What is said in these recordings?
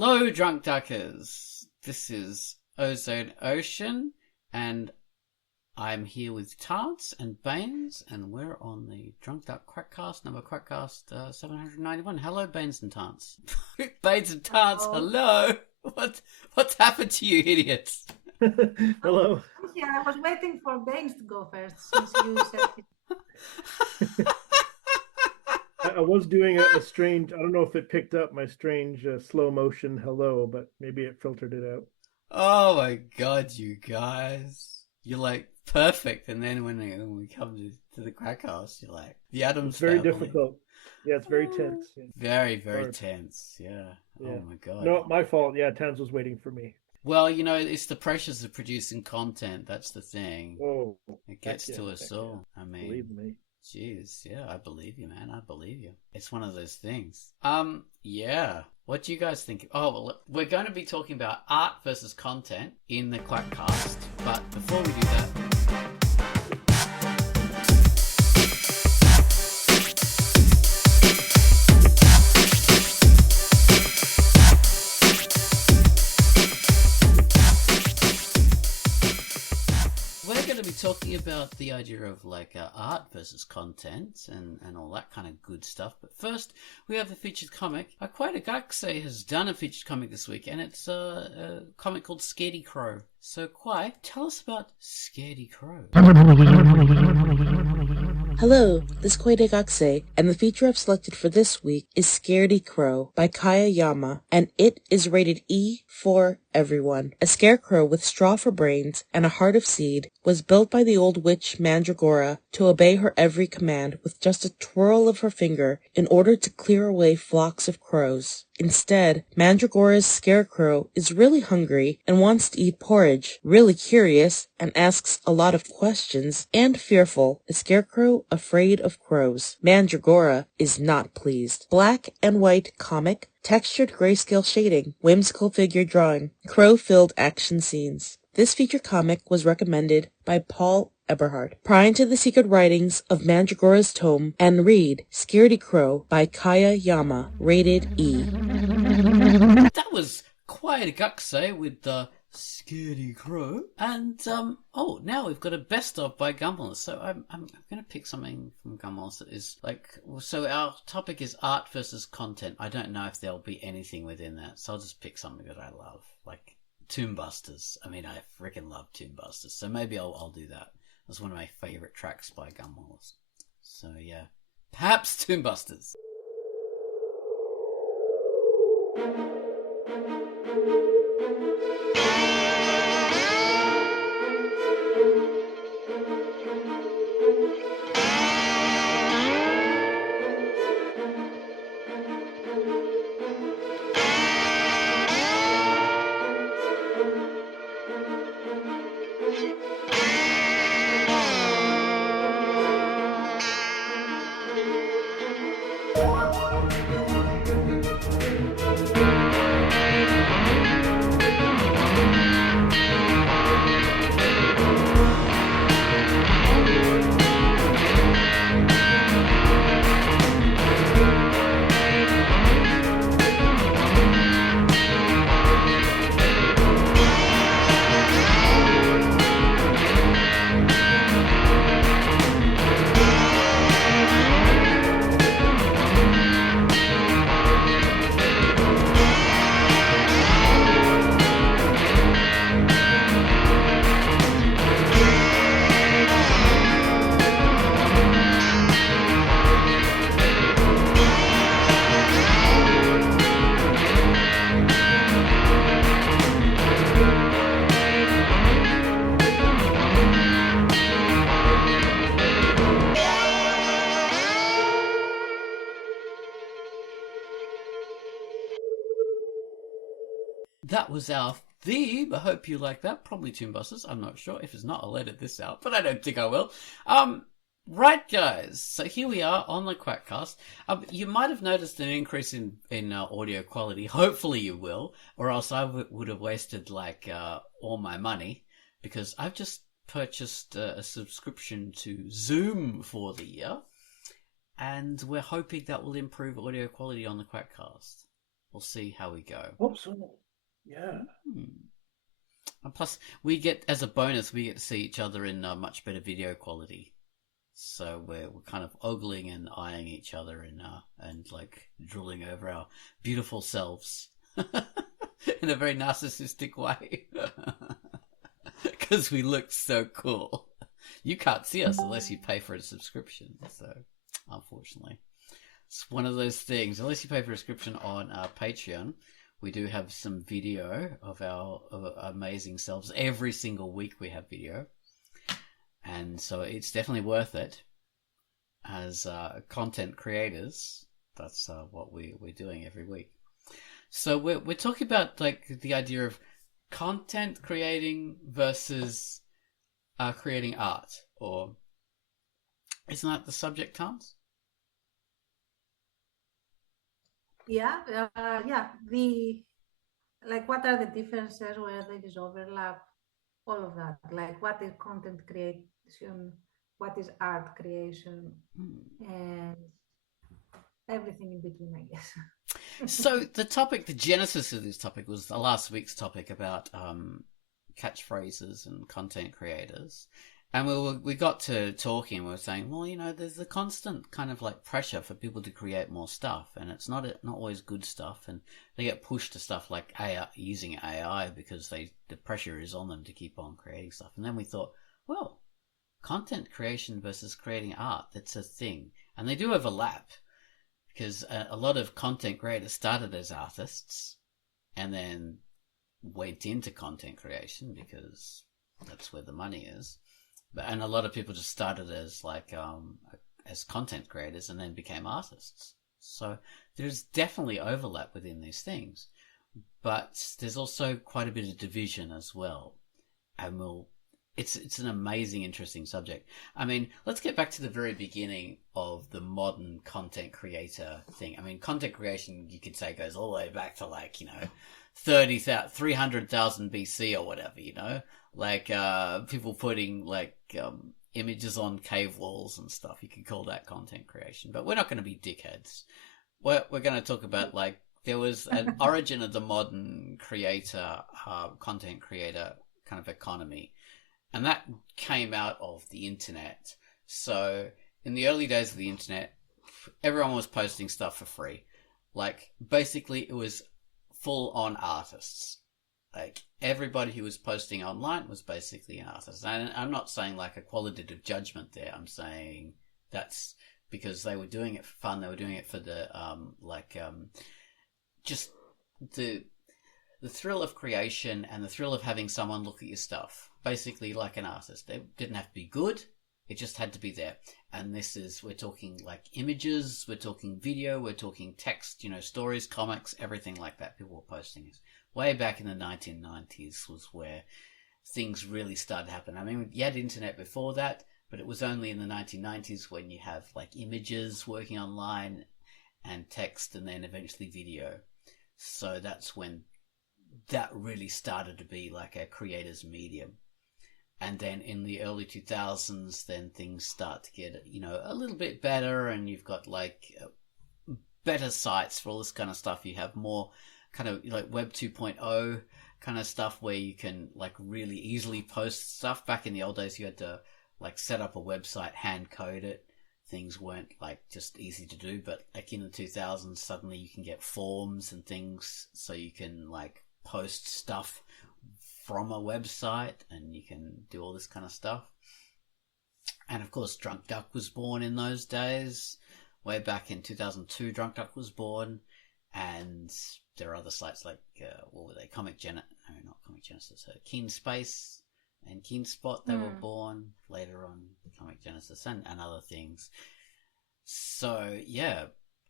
Hello, Drunkduckers. This is Ozone Ocean, and I'm here with Tarts and Baines, and we're on the Drunkduck Quackcast, Quackcast 791. Hello, Baines and Tarts. Baines and Tarts, hello. What's happened to you, idiots? Hello. Yeah, I was waiting for Baines to go first since you said it. I was doing a strange, I don't know if it picked up my strange slow motion hello, but maybe it filtered it out. Oh my god, you guys. You're like perfect, and then when we come to the Quackcast, you're like the Adams It's very Family. difficult. Yeah, it's very tense. Yeah. Very, very Hard. tense. Yeah. Yeah. Oh my god. No, my fault. Yeah, Tans was waiting for me. Well, it's the pressures of producing content. That's the thing. Oh, It gets to us all. Yeah. I mean, Believe me. jeez, yeah, I believe you, man. I believe you. It's one of those things. Yeah. What do you guys think? Oh, well, look, we're going to be talking about art versus content in the Quackcast. But before we do that, talking about the idea of art versus content and all that kind of good stuff. But first, we have the featured comic. Quackcast has done a featured comic this week, and it's a comic called Scaredy Crow. So, Quack, tell us about Scaredy Crow. Hello, this is Quackcast, and the feature I've selected for this week is Scaredy Crow by Kaya Yama, and it is rated E for everyone. A scarecrow with straw for brains and a heart of seed was built by the old witch Mandragora to obey her every command with just a twirl of her finger in order to clear away flocks of crows. Instead, Mandragora's scarecrow is really hungry and wants to eat porridge, really curious and asks a lot of questions, and fearful, a scarecrow afraid of crows. Mandragora is not pleased. Black and white comic, textured grayscale shading, whimsical figure drawing, crow-filled action scenes. This feature comic was recommended by Paul Eberhard. Pry into the secret writings of Mandragora's tome and read Scaredy Crow by Kaya Yama, rated E. That was Quackcast with the Scaredy Crow. And, now we've got a best of by Gumball. So I'm going to pick something from Gumball that is so our topic is art versus content. I don't know if there'll be anything within that. So I'll just pick something that I love, like Tomb Busters. I mean, I freaking love Tomb Busters. So maybe I'll do that. That's one of my favorite tracks by Gumball. So yeah, perhaps Tomb Busters. That was our theme. I hope you like that. Probably Tomb Busters. I'm not sure. If it's not, I'll edit this out, but I don't think I will. Right, guys. So here we are on the Quackcast. You might have noticed an increase in audio quality. Hopefully you will, or else I would have wasted all my money, because I've just purchased a subscription to Zoom for the year, and we're hoping that will improve audio quality on the Quackcast. We'll see how we go. Hope so. Yeah. And plus, we get, as a bonus, we get to see each other in much better video quality. So we're kind of ogling and eyeing each other and like drooling over our beautiful selves in a very narcissistic way because we look so cool. You can't see us unless you pay for a subscription. So unfortunately, it's one of those things. Unless you pay for a subscription on our Patreon, we do have some video of our amazing selves. Every single week we have video. And so it's definitely worth it. As content creators, that's what we're doing every week. So we're talking about like the idea of content creating versus creating art, or isn't that the subject, Tons? Yeah, what are the differences, where there is overlap, all of that. Like, what is content creation, what is art creation, and everything in between, I guess. So the genesis of this topic was last week's topic about catchphrases and content creators. And we got to talking, we were saying, well, there's a constant kind of like pressure for people to create more stuff, and it's not always good stuff, and they get pushed to stuff like AI, using AI, because the pressure is on them to keep on creating stuff. And then we thought, well, content creation versus creating art, that's a thing. And they do overlap, because a lot of content creators started as artists and then went into content creation because that's where the money is. And a lot of people just started as as content creators and then became artists. So there's definitely overlap within these things, but there's also quite a bit of division as well. And it's an amazing, interesting subject. I mean, let's get back to the very beginning of the modern content creator thing. I mean, content creation, you could say, goes all the way back to 300,000 BC or whatever, like people putting images on cave walls and stuff. You could call that content creation, but we're not going to be dickheads. We're going to talk about there was an origin of the modern content creator kind of economy, and that came out of the internet. So in the early days of the internet, everyone was posting stuff for free. Basically it was full on artists. Everybody who was posting online was basically an artist. And I'm not saying a qualitative judgment there. I'm saying that's because they were doing it for fun. They were doing it for the just the thrill of creation and the thrill of having someone look at your stuff. Basically like an artist. They didn't have to be good. It just had to be there. And we're talking images, we're talking video, we're talking text, stories, comics, everything like that. People were posting this. Way back in the 1990s was where things really started happening. I mean, you had internet before that, but it was only in the 1990s when you have images working online and text and then eventually video. So that's when that really started to be a creator's medium. And then in the early 2000s, then things start to get, a little bit better, and you've got better sites for all this kind of stuff. You have more kind of Web 2.0 kind of stuff where you can really easily post stuff. Back in the old days, you had to set up a website, hand code it. Things weren't just easy to do, but in the 2000s, suddenly you can get forms and things, so you can post stuff from a website, and you can do all this kind of stuff. And of course, Drunkduck was born in those days. Way back in 2002, Drunkduck was born, and there are other sites what were they? Comic Genesis. Keen Space and Keen Spot. They were born later on. Comic Genesis and other things. So yeah,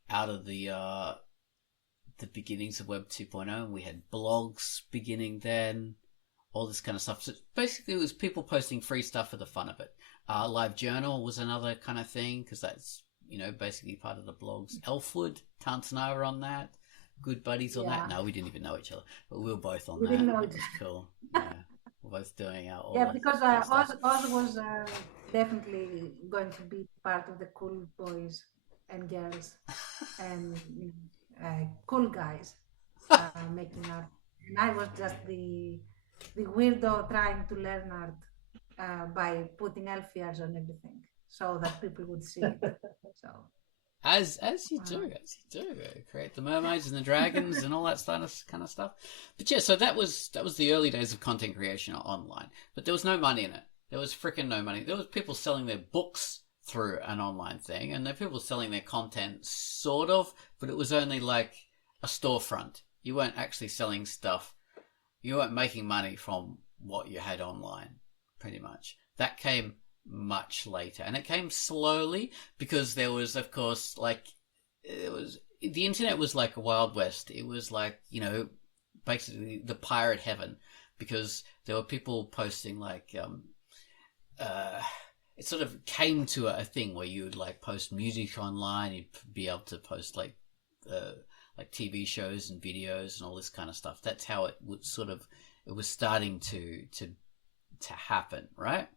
out of the beginnings of Web 2.0, we had blogs beginning then. All this kind of stuff. So basically it was people posting free stuff for the fun of it. Live Journal was another kind of thing, because that's, basically part of the blogs. Elfwood, Tance and I were on that. Good buddies on that. No, we didn't even know each other, but we were both on that. Didn't know It was cool. Yeah, we're both doing our... Yeah, because Oz was definitely going to be part of the cool boys and girls and cool guys. making art, and I was just the weirdo trying to learn art by putting elf ears on everything so that people would see it. So As you do, create the mermaids and the dragons and all that kind of stuff. But yeah, so that was the early days of content creation online. But there was no money in it. There was freaking no money. There was people selling their books through an online thing, and there were people selling their content, sort of, but it was only like a storefront. You weren't actually selling stuff. You weren't making money from what you had online, pretty much. That came much later, and it came slowly because there was, of course, like, the internet was like a Wild West. It was like, basically the pirate heaven, because there were people posting like it sort of came to a thing where you would like post music online. You'd be able to post like TV shows and videos and all this kind of stuff. That's how it was starting to happen, right?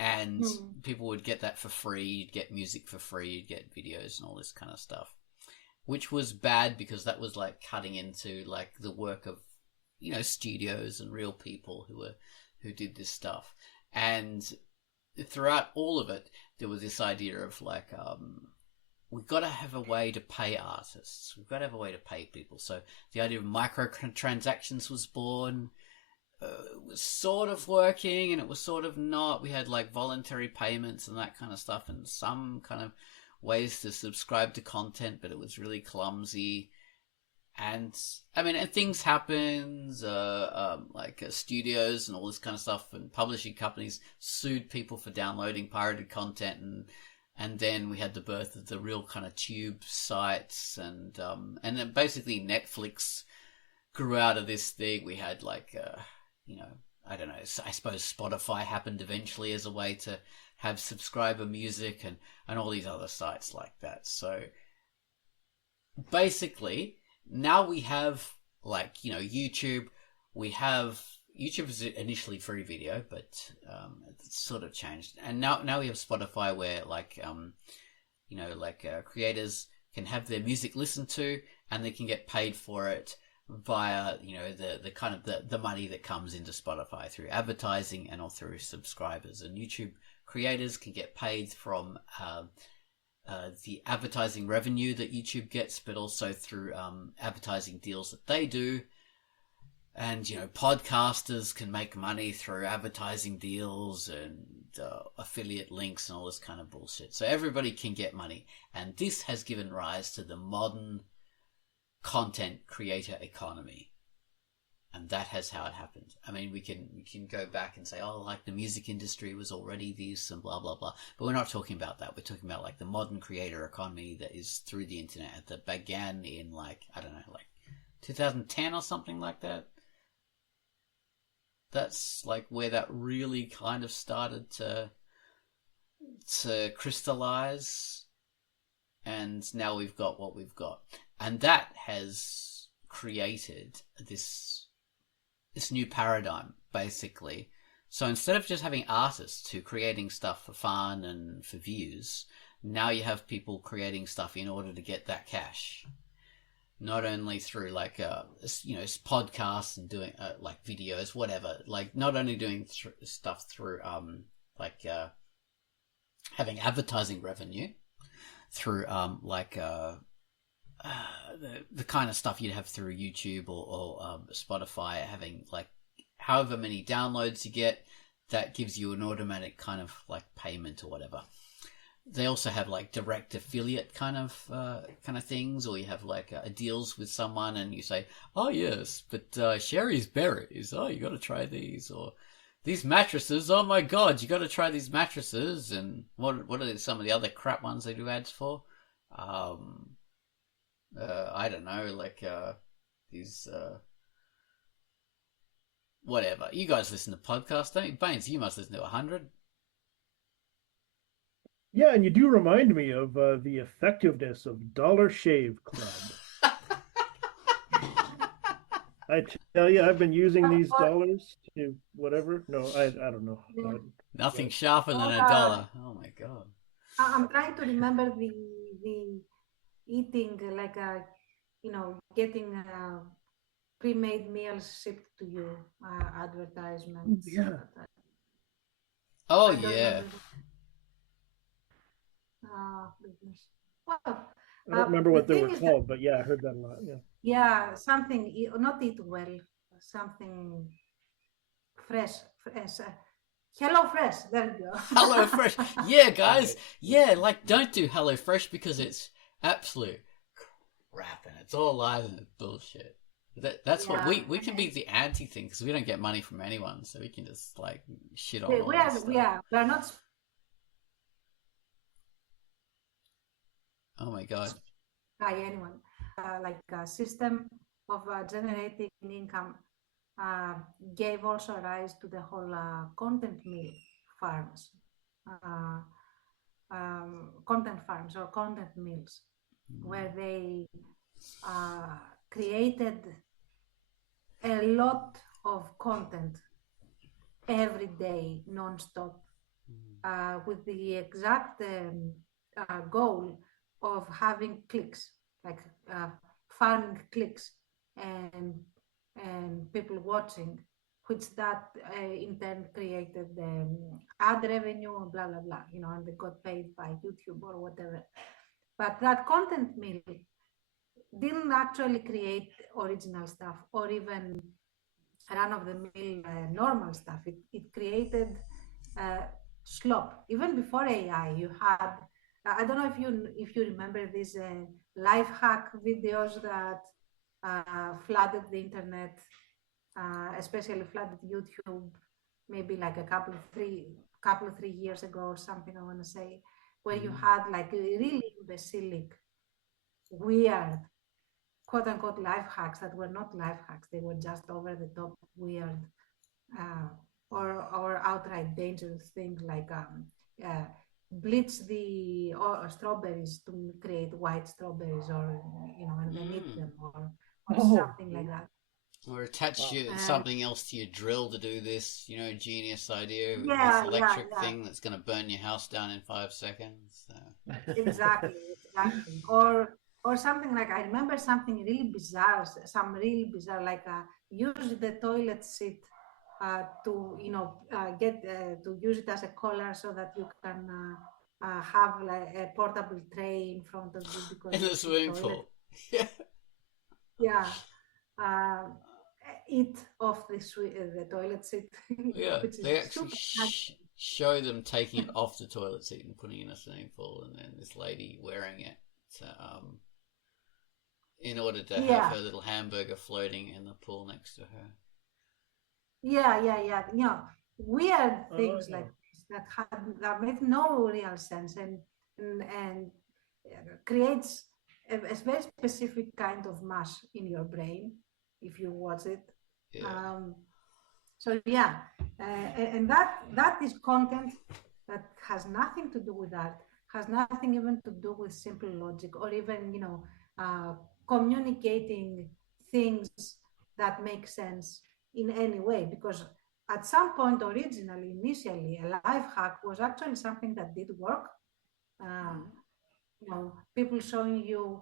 And people would get that for free. You'd get music for free. You'd get videos and all this kind of stuff, which was bad because that was like cutting into like the work of studios and real people who did this stuff. And throughout all of it, there was this idea of like, we've got to have a way to pay artists. We've got to have a way to pay people. So the idea of microtransactions was born. It was sort of working and it was sort of not. We had like voluntary payments and that kind of stuff, and some kind of ways to subscribe to content, but it was really clumsy. And I mean, and things happened, like studios and all this kind of stuff, and publishing companies sued people for downloading pirated content, and then we had the birth of the real kind of tube sites, and then basically Netflix grew out of this thing. We had like, I don't know, I suppose Spotify happened eventually as a way to have subscriber music and all these other sites like that. So basically, now we have like, YouTube. YouTube was initially free video, but it's sort of changed. And now we have Spotify, where like, creators can have their music listened to, and they can get paid for it via, the kind of the money that comes into Spotify through advertising and or through subscribers. And YouTube creators can get paid from the advertising revenue that YouTube gets, but also through advertising deals that they do. And, podcasters can make money through advertising deals and affiliate links and all this kind of bullshit. So everybody can get money. And this has given rise to the modern content creator economy. And that has how it happened. I mean, we can go back and say, oh, like the music industry was already this and blah, blah, blah. But we're not talking about that. We're talking about like the modern creator economy that is through the internet, that began in like, I don't know, like 2010 or something like that. That's like where that really kind of started to crystallize. And now we've got what we've got. And that has created this new paradigm, basically. So instead of just having artists who creating stuff for fun and for views, now you have people creating stuff in order to get that cash. Not only through like podcasts and doing like videos, whatever. Like not only doing stuff through having advertising revenue through the kind of stuff you'd have through YouTube or Spotify, having like however many downloads you get, that gives you an automatic kind of like payment or whatever. They also have like direct affiliate kind of things, or you have like deals with someone and you say, oh yes, but Sherry's berries, oh, you got to try these, or these mattresses, oh my god, you got to try these mattresses. And what are some of the other crap ones they do ads for? I don't know, like these whatever. You guys listen to podcasts, don't you? Baines, you must listen to 100. Yeah, and you do remind me of the effectiveness of Dollar Shave Club. I tell you, I've been using these dollars to whatever. No, I don't know. Nothing sharper than a dollar. Oh my god. I'm trying to remember the eating, like getting pre-made meals shipped to you, advertisements. Yeah. Oh I don't yeah. remember. Goodness. Well, I don't remember the what they thing were is that, called, but yeah, I heard that a lot. Yeah. yeah, something, not eat well, something fresh, fresh. Hello Fresh, there you go. Hello Fresh. Yeah, guys. Right. Yeah, like don't do Hello Fresh because it's absolute crap and it's all lies and it's bullshit. That's what Yeah. we can be the anti thing because we don't get money from anyone, so we can just like shit on We, all we this are, stuff. we are not Oh my god. by anyone. Like a system of generating income uh, gave also rise to the whole content mill farms, uh, content farms or content mills, where they created a lot of content every day, non-stop, with the exact goal of having clicks, like farming clicks and people watching, which that in turn created ad revenue and blah blah blah, and they got paid by YouTube or whatever. But that content mill didn't actually create original stuff or even run of the mill normal stuff. It created uh, slop. Even before AI, you had, I don't know if you remember these life hack videos that flooded the internet, especially flooded YouTube, maybe like a couple of 3 years ago or something. I want to say, where you had like really imbecilic, weird, quote unquote life hacks that were not life hacks. They were just over the top, weird, uh, or outright dangerous things like bleach the or strawberries to create white strawberries, or and then eat them, or Oh, something like that. Or attach wow. something else to your drill to do this, genius idea, this Yeah, electric yeah, thing that's going to burn your house down in 5 seconds. So. exactly. Or something like, I remember something really bizarre, like use the toilet seat to get to use it as a collar so that you can have like a portable tray in front of you because In you the see swimming toilet. pool. Yeah. Yeah, uh, eat off the toilet seat, Yeah, which is they actually super. show them taking it off the toilet seat and putting it in a swimming pool, and then this lady wearing it to, in order to have Yeah, her little hamburger floating in the pool next to her. yeah. Weird Oh, things like this that make no real sense, and creates a very specific kind of mash in your brain if you watch it. Yeah. Um, so yeah, and that is content that has nothing to do with art, has nothing even to do with simple logic, or even uh, communicating things that make sense in any way. Because at some point, originally, initially, a life hack was actually something that did work. Uh, People showing you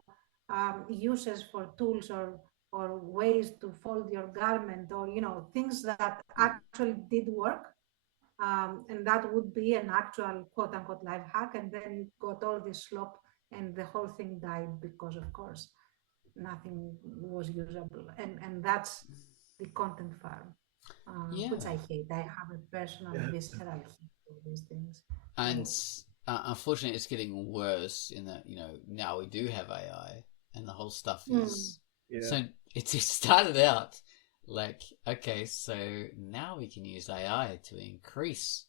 uses for tools, or ways to fold your garment, or things that actually did work, and that would be an actual quote unquote life hack. And then you got all this slop, and the whole thing died because, of course, nothing was usable. And that's the content farm, Yeah. which I hate. I have a personal yeah. visceral hate for these things. And So, unfortunately, it's getting worse in that, now we do have AI and the whole stuff mm, is. Yeah. So it started out like, okay, so now we can use AI to increase,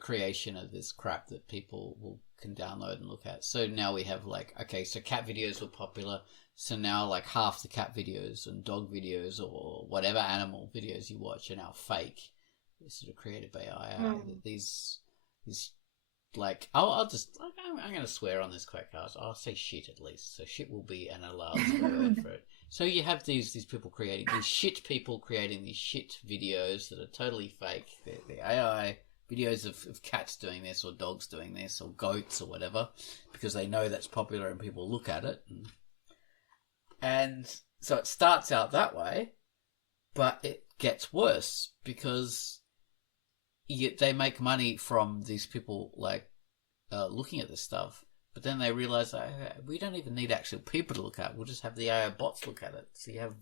creation of this crap that people can download and look at. So now we have like, okay, so cat videos were popular. So now like half the cat videos and dog videos or whatever animal videos you watch are now fake. They're sort of created by AI. These like, I'm going to swear on this Quackcast. I'll say shit at least. So shit will be an allowed word for it. So you have these people creating, these shit people creating these shit videos that are totally fake. They're AI videos of cats doing this or dogs doing this or goats or whatever because they know that's popular and people look at it. And So it starts out that way, but it gets worse because they make money from these people like looking at this stuff, but then they realize we don't even need actual people to look at it. We'll just have the AI bots look at it. So you have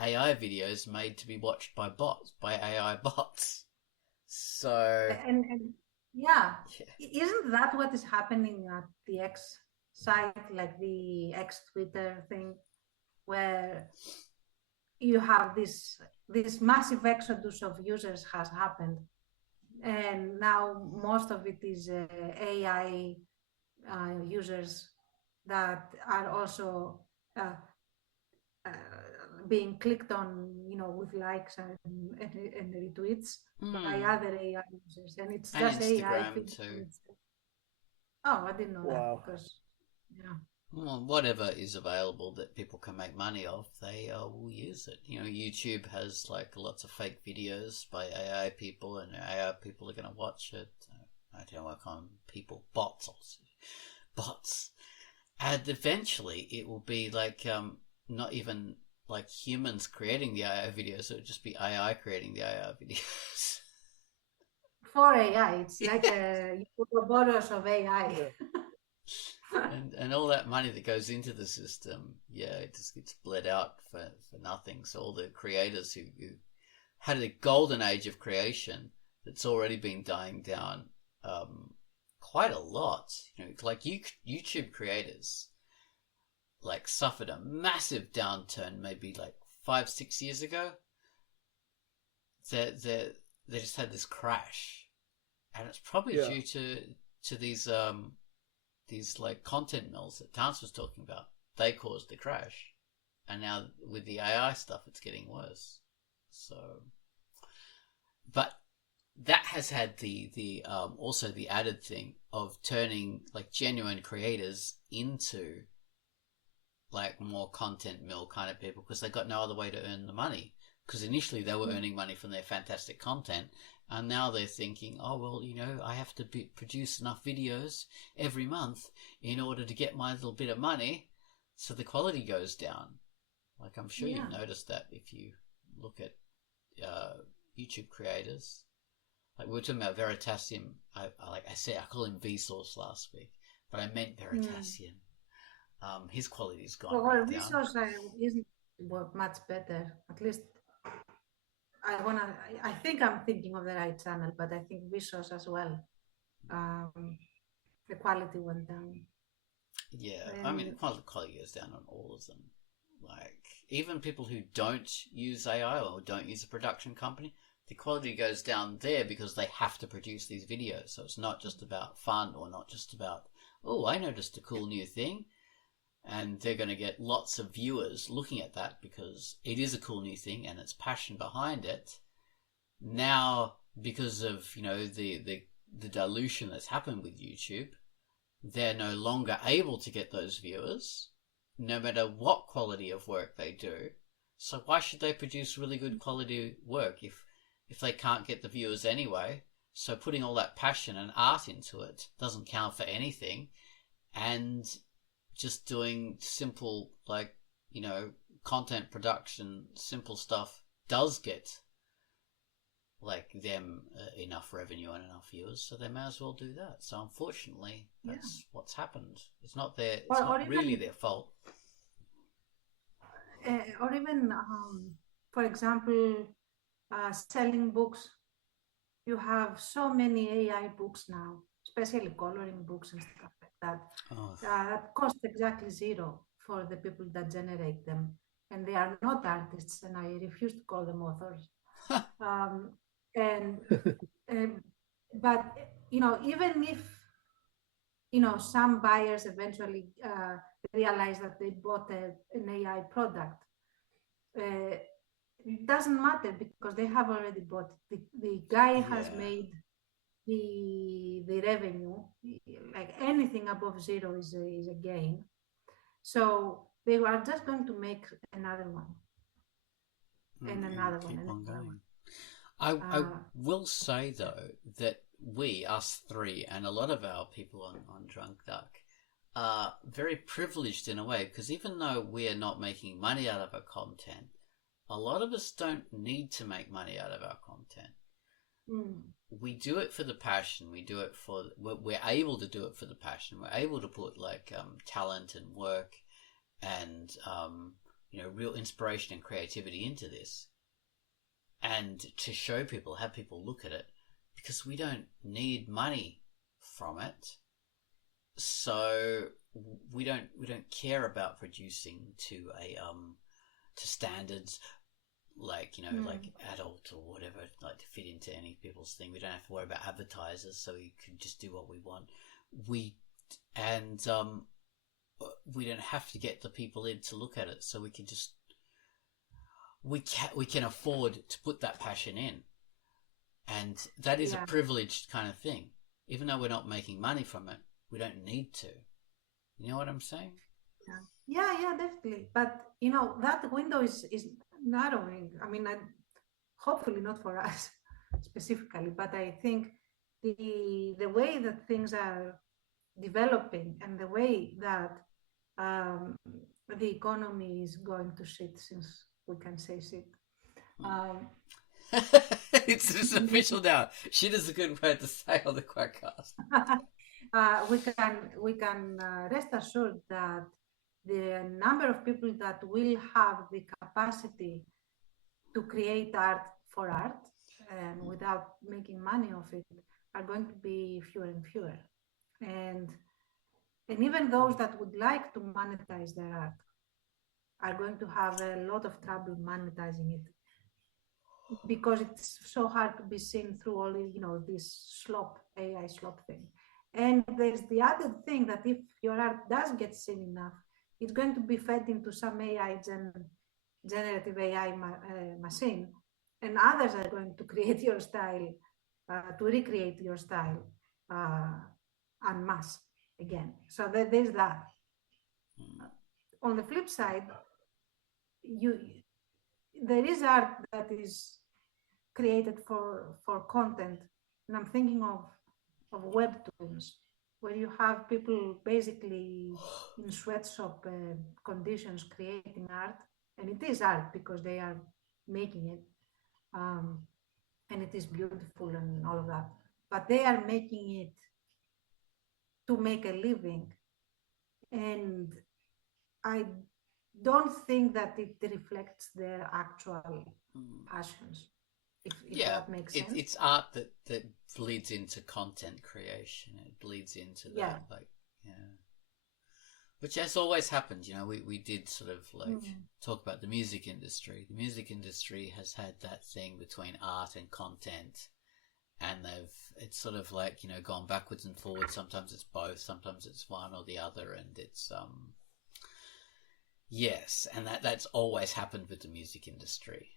AI videos made to be watched by bots, by AI bots. So and yeah, isn't that what is happening at the X site, like the X Twitter thing, where you have this massive exodus of users has happened, and now most of it is AI users that are also uh, uh, being clicked on, with likes and retweets by other AI users, and it's and just AI Instagram feed. too. Oh, I didn't know Wow. that because, yeah. Well, whatever is available that people can make money off, they will use it. YouTube has like lots of fake videos by AI people, and AI people are going to watch it. I don't work on people, bots, and eventually it will be like not even like humans creating the AI videos; it would just be AI creating the AI videos. For AI, it's like a Ouroboros of AI. Yeah. and all that money that goes into the system, it just gets bled out for nothing. So all the creators who had a golden age of creation that's already been dying down quite a lot. Like YouTube creators like suffered a massive downturn maybe like 5-6 years ago. They just had this crash, and it's probably due to these like content mills that Tance was talking about. They caused the crash, and now with the AI stuff, it's getting worse. So, but that has had the also the added thing of turning like genuine creators into like more content mill kind of people, because they got no other way to earn the money. Because initially they were earning money from their fantastic content, and now they're thinking, oh, well, I have to produce enough videos every month in order to get my little bit of money, so the quality goes down. Like, I'm sure you've noticed that if you look at YouTube creators. Like, we were talking about Veritasium. I call him Vsauce last week, but I meant Veritasium. His quality's gone right down. Vsauce isn't much better. At least I think I'm thinking of the right channel, but I think Vsauce as well. The quality went down. Yeah, I mean, the quality goes down on all of them. Like, even people who don't use AI or don't use a production company, the quality goes down there because they have to produce these videos. So it's not just about fun, or not just about, oh, I noticed a cool new thing. And they're going to get lots of viewers looking at that because it is a cool new thing and it's passion behind it. Now, because of, the dilution that's happened with YouTube, they're no longer able to get those viewers, no matter what quality of work they do. So why should they produce really good quality work if they can't get the viewers anyway? So putting all that passion and art into it doesn't count for anything. And just doing simple, like, content production, simple stuff does get, like, them enough revenue and enough viewers, so they may as well do that. So unfortunately, that's what's happened. It's not really their fault. Or even, for example, selling books. You have so many AI books now, especially coloring books and stuff like that. That cost exactly zero for the people that generate them, and they are not artists, and I refuse to call them authors. But even if some buyers eventually realize that they bought an AI product, it doesn't matter because they have already bought it. The guy has made the revenue. Like, anything above zero is a gain. So they are just going to make another one and another one and another one. I will say though that us three, and a lot of our people on Drunkduck, are very privileged in a way, because even though we are not making money out of our content, a lot of us don't need to make money out of our content. We do it for the passion. We do it for, we're able to do it for the passion. We're able to put like talent and work and real inspiration and creativity into this, and to show people, have people look at it, because we don't need money from it. So we don't care about producing to to standards like like adult or whatever, like to fit into any people's thing. We don't have to worry about advertisers, so we can just do what we want. We don't have to get the people in to look at it, so we can just we can afford to put that passion in, and that is a privileged kind of thing. Even though we're not making money from it, we don't need to. You know what I'm saying? Yeah, definitely. But that window is narrowing. I mean, hopefully not for us specifically, but I think the way that things are developing and the way that the economy is going to shit, since we can say shit. It's official now. Shit is a good word to say on the Quackcast. We can rest assured that the number of people that will have the capacity to create art for art and without making money of it are going to be fewer and fewer. And even those that would like to monetize their art are going to have a lot of trouble monetizing it, because it's so hard to be seen through all this AI slop thing. And there's the added thing that if your art does get seen enough, it's going to be fed into some generative AI machine, and others are going to create your style, to recreate your style en masse again. So there's that. On the flip side, there is art that is created for content, and I'm thinking of webtoons, where you have people basically in sweatshop conditions creating art, and it is art because they are making it, and it is beautiful and all of that, but they are making it to make a living, and I don't think that it reflects their actual passions. If that makes sense. It's art that bleeds into content creation. It bleeds into that, which has always happened. We did sort of like talk about the music industry. The music industry has had that thing between art and content, and it's sort of like gone backwards and forwards. Sometimes it's both, sometimes it's one or the other, and it's yes, and that's always happened with the music industry.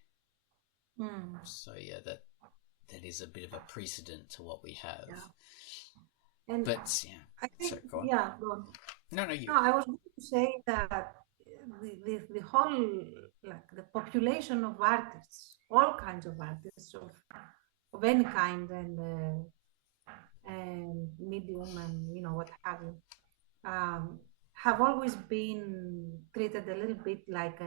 So that is a bit of a precedent to what we have. And but I think, sorry, go on. Go on. No, I was going to say that the whole, like, the population of artists, all kinds of artists of any kind and medium and what have you, have always been treated a little bit like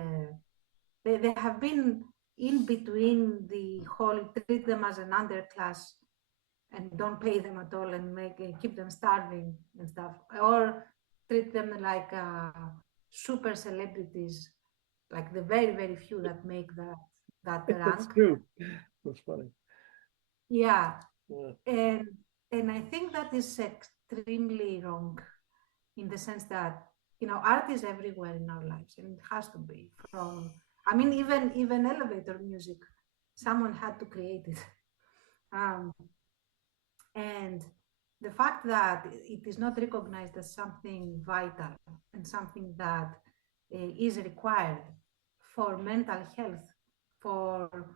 they have been in between the whole treat them as an underclass and don't pay them at all and keep them starving and stuff, or treat them like super celebrities, like the very, very few that make that rank. That's true. That's funny. Yeah. And I think that is extremely wrong, in the sense that art is everywhere in our lives, and it has to be. Even elevator music, someone had to create it. And the fact that it is not recognized as something vital and something that is required for mental health, for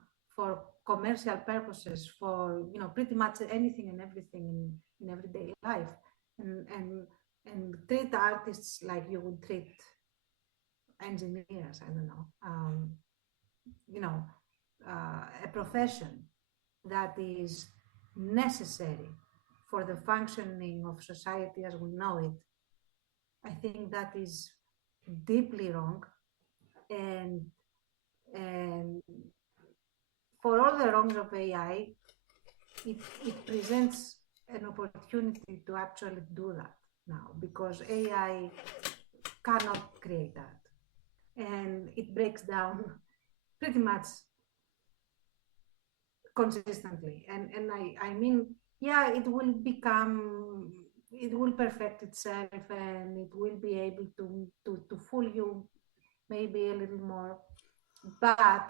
commercial purposes, for pretty much anything and everything in everyday life, and treat artists like you would treat engineers, I don't know, a profession that is necessary for the functioning of society as we know it, I think that is deeply wrong, and and for all the wrongs of AI, it presents an opportunity to actually do that now, because AI cannot create that, and it breaks down pretty much consistently. And I mean, yeah, it will perfect itself, and it will be able to fool you maybe a little more, but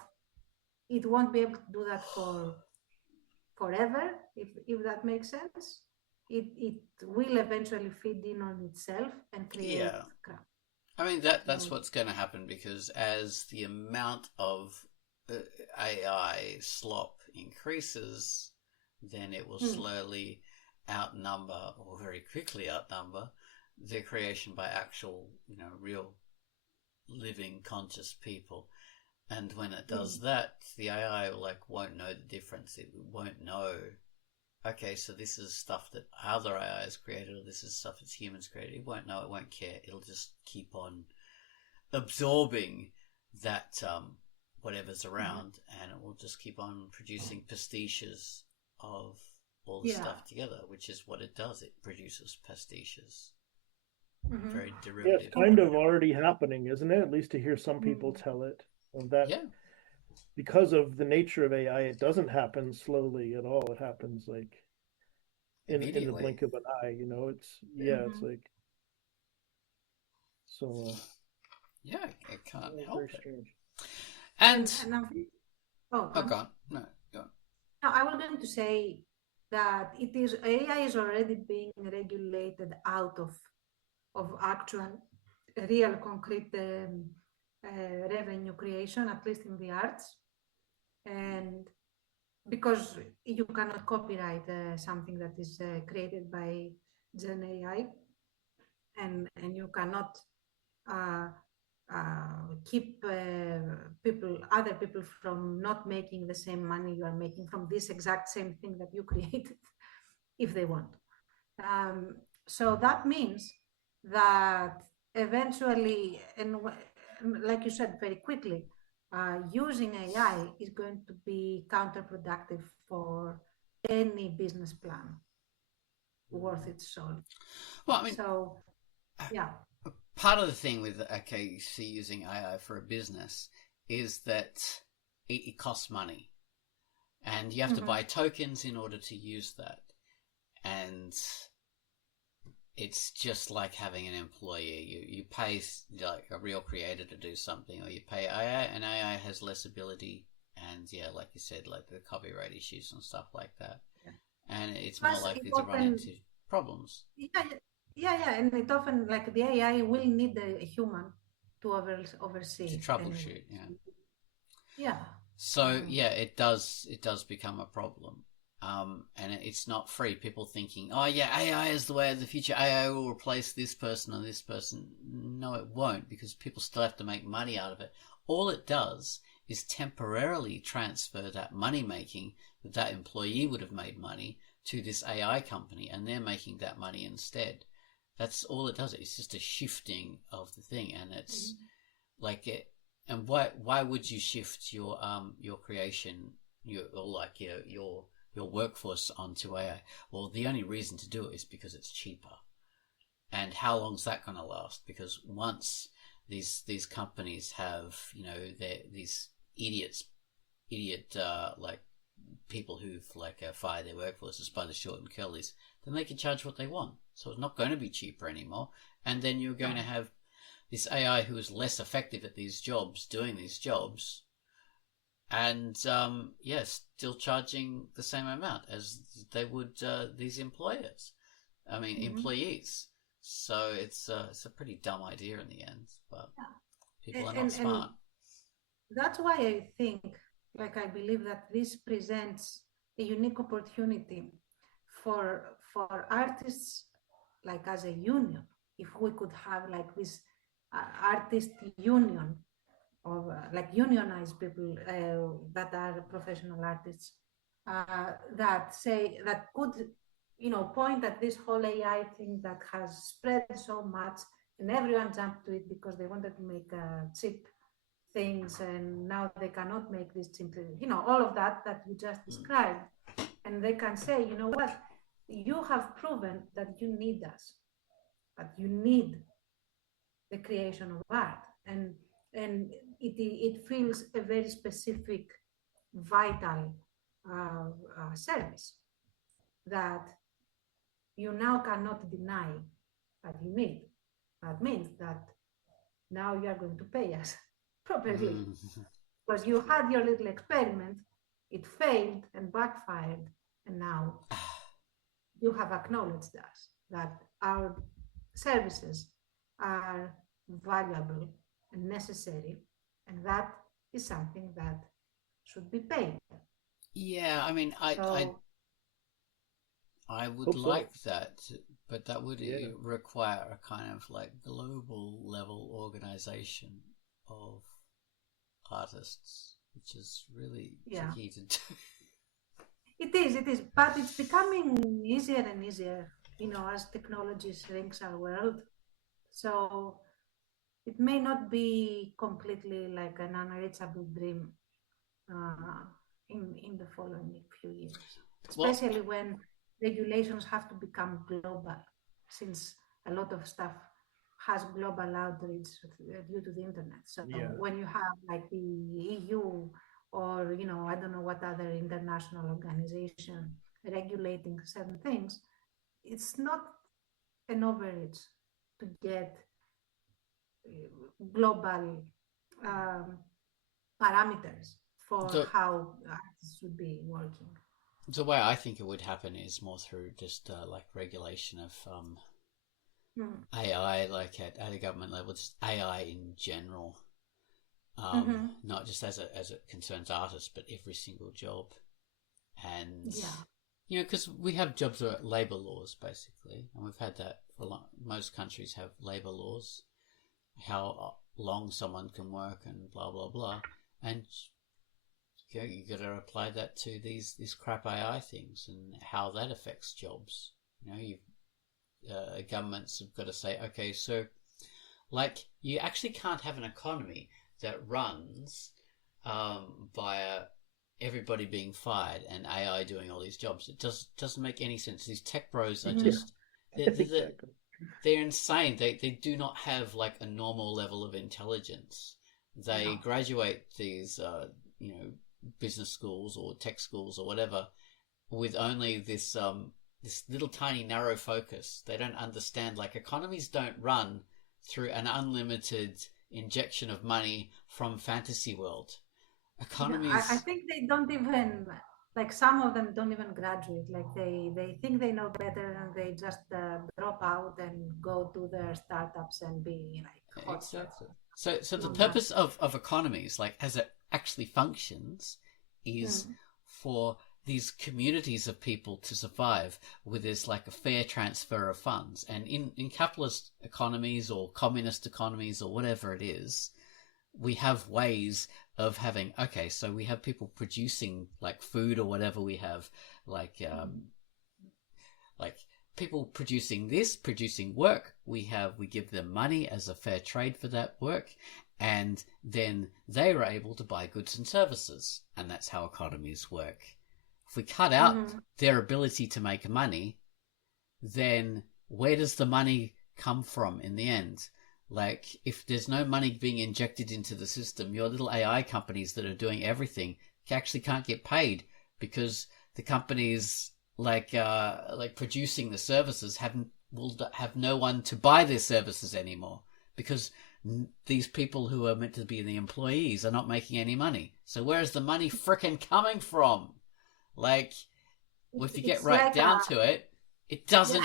it won't be able to do that for forever, if that makes sense. It will eventually feed in on itself and create Yeah. crap. I mean, that's what's going to happen, because as the amount of AI slop increases, then it will slowly outnumber, or very quickly outnumber, the creation by actual, real living conscious people. And when it does that, the AI won't know the difference. It won't know, okay, so this is stuff that other AIs created, or this is stuff that humans created. It won't know. It won't care. It'll just keep on absorbing that whatever's around, and it will just keep on producing pastiches of all the stuff together, which is what it does. It produces pastiches. Very Yeah, derivative. it's kind of already happening, isn't it? At least to hear some people tell it of that. Yeah. Because of the nature of AI, it doesn't happen slowly at all. It happens like in the blink of an eye. It's it's like so. Yeah, it can't help Very it. strange. And go on. No, go on. No, I was going to say that AI is already being regulated out of actual, real, concrete revenue creation, at least in the arts, and because you cannot copyright something that is created by Gen AI, and you cannot uh, keep other people from not making the same money you are making from this exact same thing that you created, if they want. So that means that eventually, and like you said, very quickly, using AI is going to be counterproductive for any business plan worth its salt. Well, I mean, so yeah. Part of the thing with using AI for a business is that it costs money, and you have to buy tokens in order to use that, and it's just like having an employee. You pay like a real creator to do something, or you pay AI, and AI has less ability, and like you said, like the copyright issues and stuff like that, and it's more likely to run into problems. Yeah, and it often, like, the AI will need a human to oversee to troubleshoot. Yeah. So it does become a problem, and it's not free. People thinking, oh yeah, AI is the way of the future. AI will replace this person or this person. No, it won't, because people still have to make money out of it. All it does is temporarily transfer that money making that employee would have made money to this AI company, and they're making that money instead. That's all it does. It's just a shifting of the thing, and it's like it. And why would you shift your creation, your workforce onto AI? Well, the only reason to do it is because it's cheaper. And how long's that going to last? Because once these companies have these idiot like people who've fired their workforces by the short and curlies, then they can charge what they want. So it's not going to be cheaper anymore. And then you're going to have this AI who is less effective at these jobs, doing these jobs, and still charging the same amount as they would these employers. I mean, employees. So it's a pretty dumb idea in the end, but people are not smart. That's why I think, I believe that this presents a unique opportunity for artists, as a union. If we could have this artist union of unionized people that are professional artists, that could point at this whole AI thing that has spread so much and everyone jumped to it because they wanted to make cheap things, and now they cannot make this cheap, all of that you just described. And they can say, you know what, you have proven that you need us, that you need the creation of art, and it feels a very specific, vital service that you now cannot deny that you need. That means that now you are going to pay us properly, because you had your little experiment, it failed and backfired, and now you have acknowledged us that our services are valuable and necessary, and that is something that should be paid. Yeah, I mean, I would like that, but that would require a kind of like global level organization of artists, which is really tricky to do. It is, but it's becoming easier and easier, as technology shrinks our world. So it may not be completely like an unreachable dream in the following few years, especially when regulations have to become global, since a lot of stuff has global outreach due to the internet. So when you have like the EU or, I don't know what other international organization regulating certain things, it's not an overreach to get global parameters for how artists should be working. The way I think it would happen is more through just like regulation of AI, like at a government level, just AI in general, not just as it concerns artists, but every single job, and because we have jobs labor laws basically, and we've had that for long. Most countries have labor laws, how long someone can work, and blah blah blah, and you got to apply that to these crap AI things and how that affects jobs. Governments have got to say, okay, so like you actually can't have an economy that runs via everybody being fired and AI doing all these jobs. It doesn't make any sense. These tech bros are just they're insane. They do not have like a normal level of intelligence. They graduate these business schools or tech schools or whatever with only this little tiny narrow focus. They don't understand, like, economies don't run through an unlimited injection of money from fantasy world. Economies, I think they don't even, like, some of them don't even graduate. Like they think they know better and they just drop out and go to their startups and be like hot. Exactly. So the purpose of economies, like as it actually functions, is for these communities of people to survive with this like a fair transfer of funds. And in capitalist economies or communist economies or whatever it is, we have ways of having, okay, so we have people producing like food or whatever we have, like people producing work. We give them money as a fair trade for that work, and then they are able to buy goods and services, and that's how economies work. If we cut out their ability to make money, then where does the money come from in the end? Like, if there's no money being injected into the system, your little AI companies that are doing everything actually can't get paid, because the companies like producing the services will have no one to buy their services anymore, because these people who are meant to be the employees are not making any money. So where is the money frickin' coming from? Like, if you get right down to it, it doesn't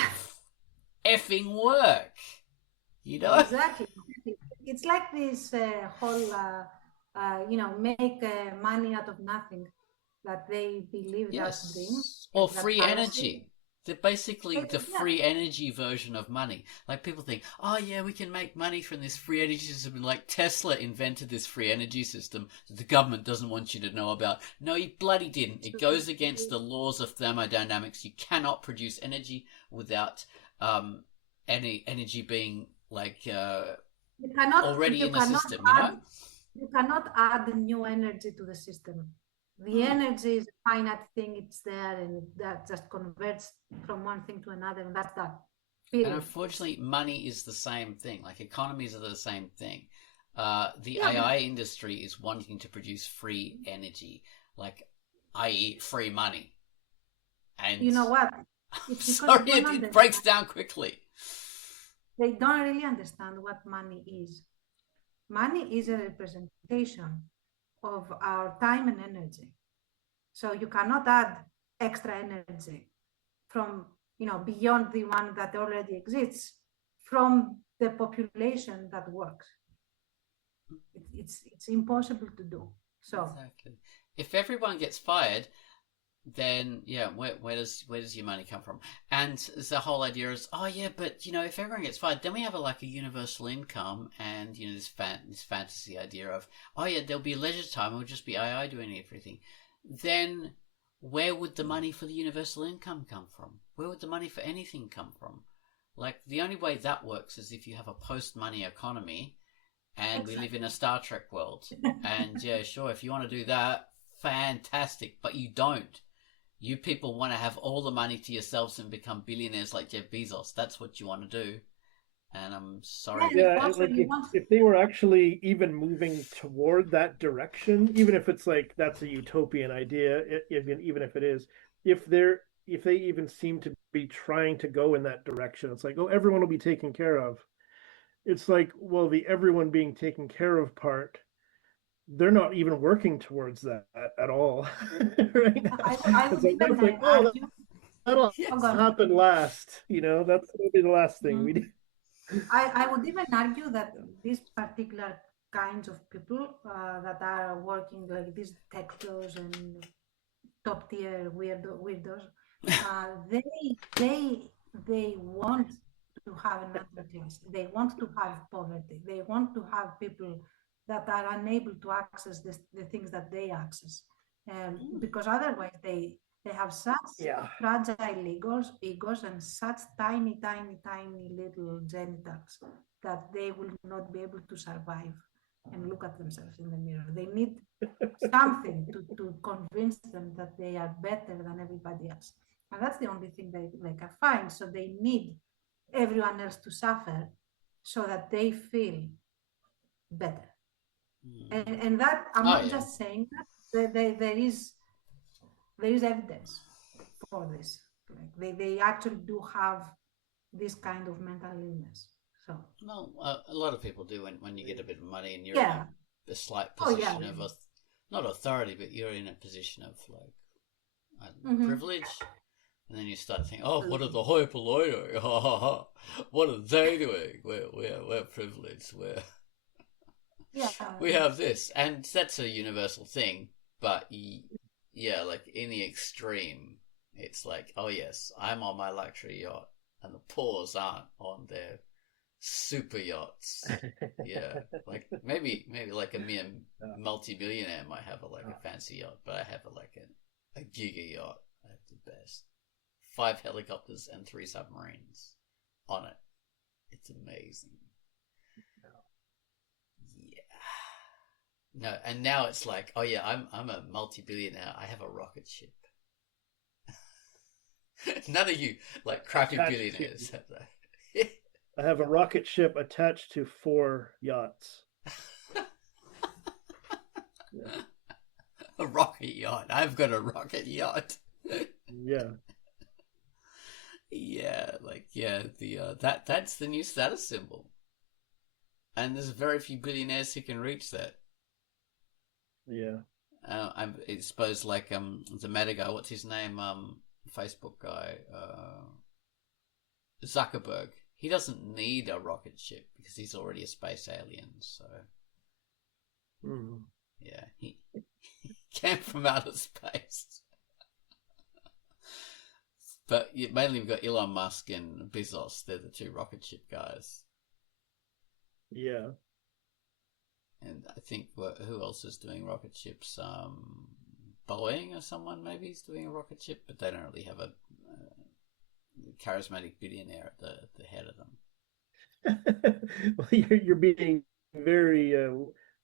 effing work. You know? Exactly. It's like this whole, make money out of nothing that they believe that's dream. Or free energy. They're basically the free energy version of money. Like, people think, oh yeah, we can make money from this free energy system. Like, Tesla invented this free energy system that the government doesn't want you to know about. No, he bloody didn't. It goes against the laws of thermodynamics. You cannot produce energy without any energy being like You cannot, already you in the cannot system, add, you cannot add new energy to the system. The energy is a finite thing, it's there, and that just converts from one thing to another, and that's that. Period. And unfortunately, money is the same thing. Like economies are the same thing. The AI industry is wanting to produce free energy, like i.e. free money. And you know what? It's sorry, it breaks down quickly. They don't really understand what money is. Money is a representation of our time and energy. So you cannot add extra energy from, beyond the one that already exists from the population that works. It's impossible to do. So exactly, if everyone gets fired, then where does your money come from? And the whole idea is, but if everyone gets fired, then we have a universal income, and this fantasy idea of there'll be leisure time, it'll just be AI doing everything. Then where would the money for the universal income come from? Where would the money for anything come from? Like, the only way that works is if you have a post-money economy, and we live in a Star Trek world. And sure, if you want to do that, fantastic, but you don't. You people want to have all the money to yourselves and become billionaires like Jeff Bezos. That's what you want to do. And I'm sorry. Yeah, if they were actually even moving toward that direction, even if it's like that's a utopian idea, even if it is, if they even seem to be trying to go in that direction, it's like, everyone will be taken care of. It's like, well, the everyone being taken care of part, they're not even working towards that at all. Right now. That'll happen last. That's going to be the last thing we do. I would even argue that these particular kinds of people that are working like these tech bros and top tier weirdos, they want to have another class. They want to have poverty. They want to have people that are unable to access the things that they access, because otherwise they have such fragile egos and such tiny little genitals that they will not be able to survive and look at themselves in the mirror. They need something to convince them that they are better than everybody else. And that's the only thing they can find. So they need everyone else to suffer so that they feel better. And that, I'm not just saying that, there is evidence for this. Like they actually do have this kind of mental illness. So a lot of people do when you get a bit of money and you're in a slight position of not authority, but you're in a position of privilege. And then you start thinking, what are the hoi polloi doing? What are they doing? We're privileged. We have this. And that's a universal thing. But, like in the extreme, it's like, yes, I'm on my luxury yacht. And the poors aren't on their super yachts. Like maybe like a mere multi-billionaire might have a fancy yacht. But I have a giga yacht at the best. 5 helicopters and 3 submarines on it. It's amazing. No, and now it's like, I'm a multi-billionaire. I have a rocket ship. None of you crappy billionaires have that. I have a rocket ship attached to 4 yachts. A rocket yacht. I've got a rocket yacht. Yeah. That's the new status symbol, and there's very few billionaires who can reach that. I suppose the Meta guy, what's his name, Facebook guy, Zuckerberg. He doesn't need a rocket ship because he's already a space alien. So he came from outer space. But mainly we've got Elon Musk and Bezos. They're the 2 rocket ship guys. Yeah. And I think who else is doing rocket ships? Boeing or someone maybe is doing a rocket ship, but they don't really have a charismatic billionaire at the head of them. Well, you're being very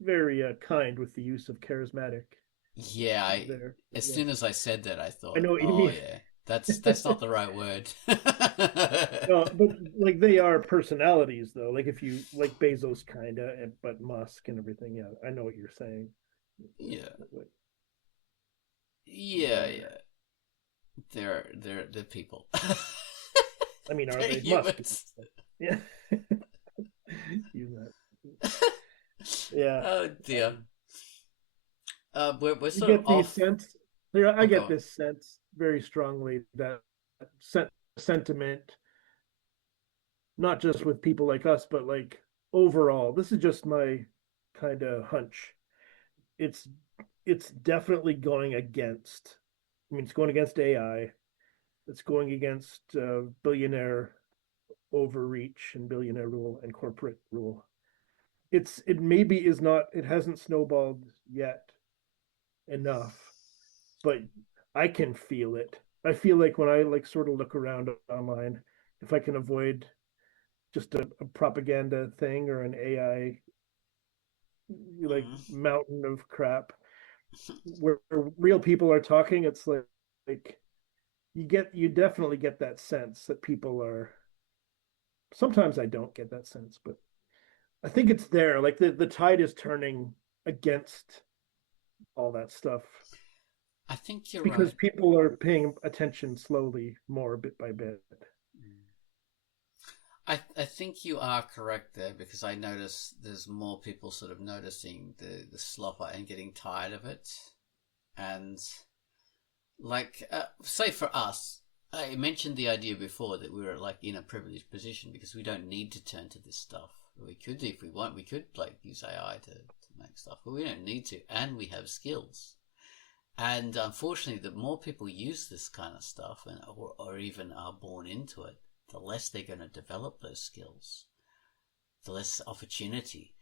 very kind with the use of charismatic Yeah, there. as Yeah, soon as I said that, I I thought, know what you oh mean. yeah, that's not the right word. No, but like they are personalities though. Like if you like Bezos kinda, but Musk and everything. Yeah, I know what you're saying. Yeah, Like, they yeah, are. yeah. They're people. I mean, are They're they Musk? humans. Yeah, use that. Yeah, Oh dear. We're you sort of get the off. sense. There, I Oh, go get on. this sense very strongly that sentiment, not just with people like us, but like overall. This is just my kind of hunch. It's it's definitely going against. I mean, it's going against AI. It's going against billionaire overreach and billionaire rule and corporate rule. It maybe is not. It hasn't snowballed yet enough, but I can feel it. I feel like when I like sort of look around online, if I can avoid just a propaganda thing or an AI like Mm. mountain of crap where real people are talking, it's like you definitely get that sense that people are. Sometimes I don't get that sense, but I think it's there. Like the tide is turning against all that stuff I think you're because right. people are paying attention slowly, more bit by bit. Mm. I think you are correct there because I notice there's more people sort of noticing the slopper and getting tired of it. And like, say for us, I mentioned the idea before that we were like in a privileged position because we don't need to turn to this stuff. We could, if we want, we could like use AI to make stuff, but we don't need to, and we have skills. And unfortunately, the more people use this kind of stuff, or even are born into it, the less they're going to develop those skills, the less opportunity.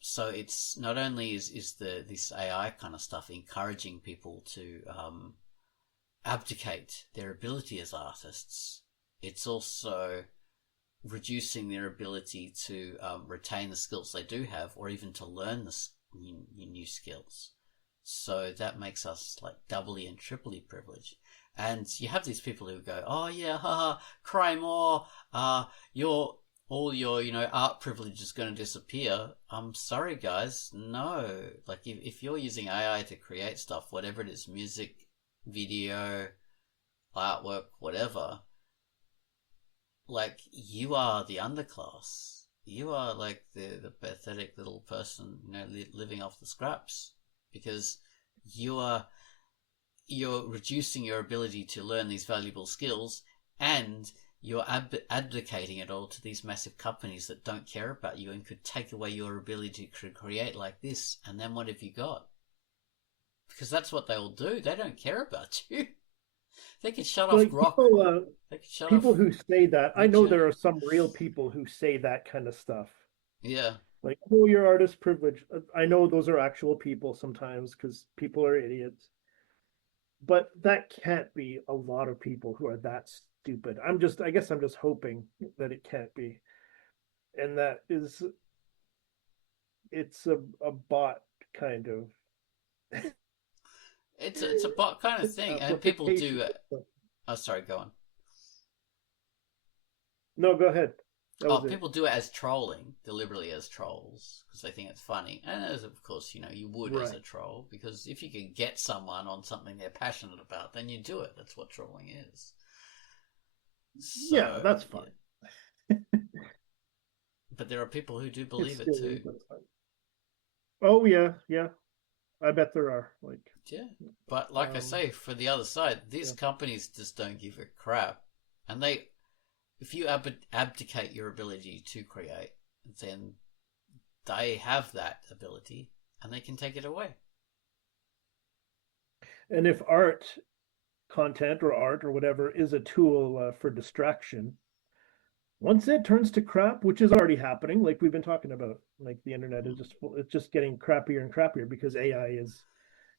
So it's not only is this AI kind of stuff encouraging people to abdicate their ability as artists, it's also reducing their ability to retain the skills they do have, or even to learn the new skills. So that makes us like doubly and triply privileged. And you have these people who go, "Oh yeah, haha, cry more. Your all your art privilege is going to disappear." I'm sorry, guys. No, like if you're using AI to create stuff, whatever it is, music, video, artwork, whatever, like you are the underclass. You are like the pathetic little person, living off the scraps because you are you're reducing your ability to learn these valuable skills, and you're advocating it all to these massive companies that don't care about you and could take away your ability to create like this. And then what have you got? Because that's what they'll do. They don't care about you. They could shut off Like Grok. They could shut people off who say that, I know Midjourney. there are some real people who say that kind of stuff. Yeah. Like, oh, your artist privilege. I know those are actual people sometimes because people are idiots. But that can't be a lot of people who are that stupid. I guess I'm just hoping that it can't be. And that is, it's a bot kind of It's a bot kind of thing, and people amplification. do. Oh, sorry, go on. No, go ahead. That Oh, was it. people do it as trolling, deliberately as trolls, because they think it's funny. And as of course, you would as Right. a troll, because if you can get someone on something they're passionate about, then you do it. That's what trolling is. Yeah, So, that's yeah. fine. But there are people who do It's believe it silly, too. but it's fine. Oh yeah, yeah. I bet there are. Like, Yeah. But like I um, say, for the other side, these yeah. companies just don't give a crap. And if you abdicate your ability to create, then they have that ability and they can take it away. And if art content or art or whatever is a tool for distraction, once it turns to crap, which is already happening, like we've been talking about, like the internet is Mm. just it's just getting crappier and crappier because AI is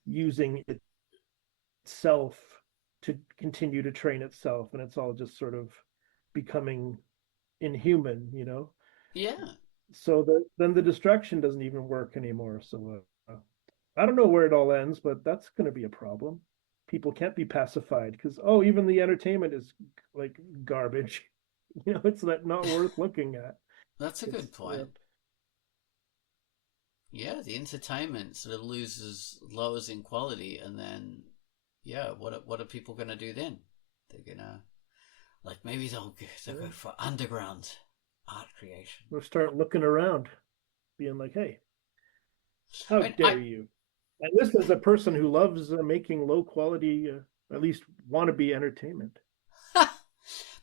using itself to continue to train itself, and it's all just sort of becoming inhuman, you know. Yeah. So then the distraction doesn't even work anymore. So I don't know where it all ends, but that's going to be a problem. People can't be pacified because even the entertainment is like garbage. You know, it's not worth looking at. That's a It's good point. Yeah, the entertainment sort of lowers in quality, and then, yeah, what are people going to do then? They're gonna, like, maybe they'll go for underground art creation. We'll start looking around, being like, "Hey, how I mean, dare you?" And this is a person who loves making low quality, at least wannabe entertainment.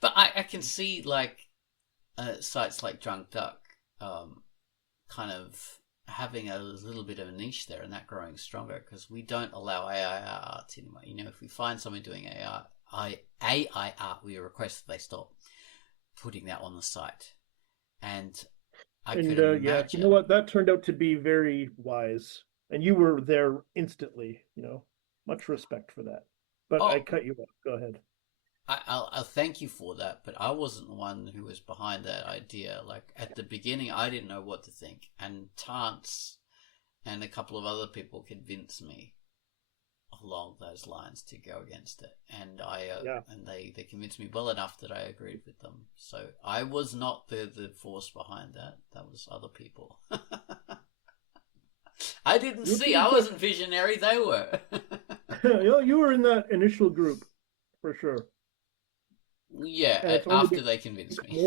but I can see like sites like Drunkduck, kind of having a little bit of a niche there, and that growing stronger because we don't allow AI art anymore. You know, if we find someone doing AI art, we request that they stop putting that on the site. And I And could yeah, you know imagine. what? That turned out to be very wise. And you were there instantly, you know. Much respect for that. But I Oh, cut you off. Go ahead. I'll thank you for that, but I wasn't the one who was behind that idea. Like at the beginning, I didn't know what to think, and Tance and a couple of other people convinced me along those lines to go against it, and Yeah. and they convinced me well enough that I agreed with them. So I was not the force behind that. That was other people. I didn't see. I wasn't visionary. They were. You were in that initial group for sure. Yeah, And it's only after they convinced me.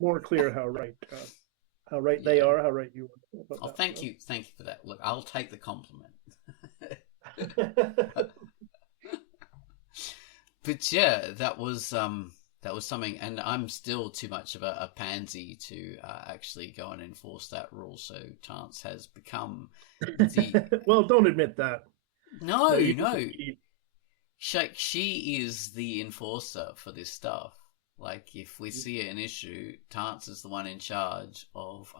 more clear how right they Yeah. are, how right you are about Oh, that thank you for that. Look, I'll take the compliment. stuff. But yeah, that was something, and I'm still too much of a pansy to actually go and enforce that rule. So Chance has become the Well, don't admit that. no, You no. She is the enforcer for this stuff. Like, if we see an issue, Tance is the one in charge of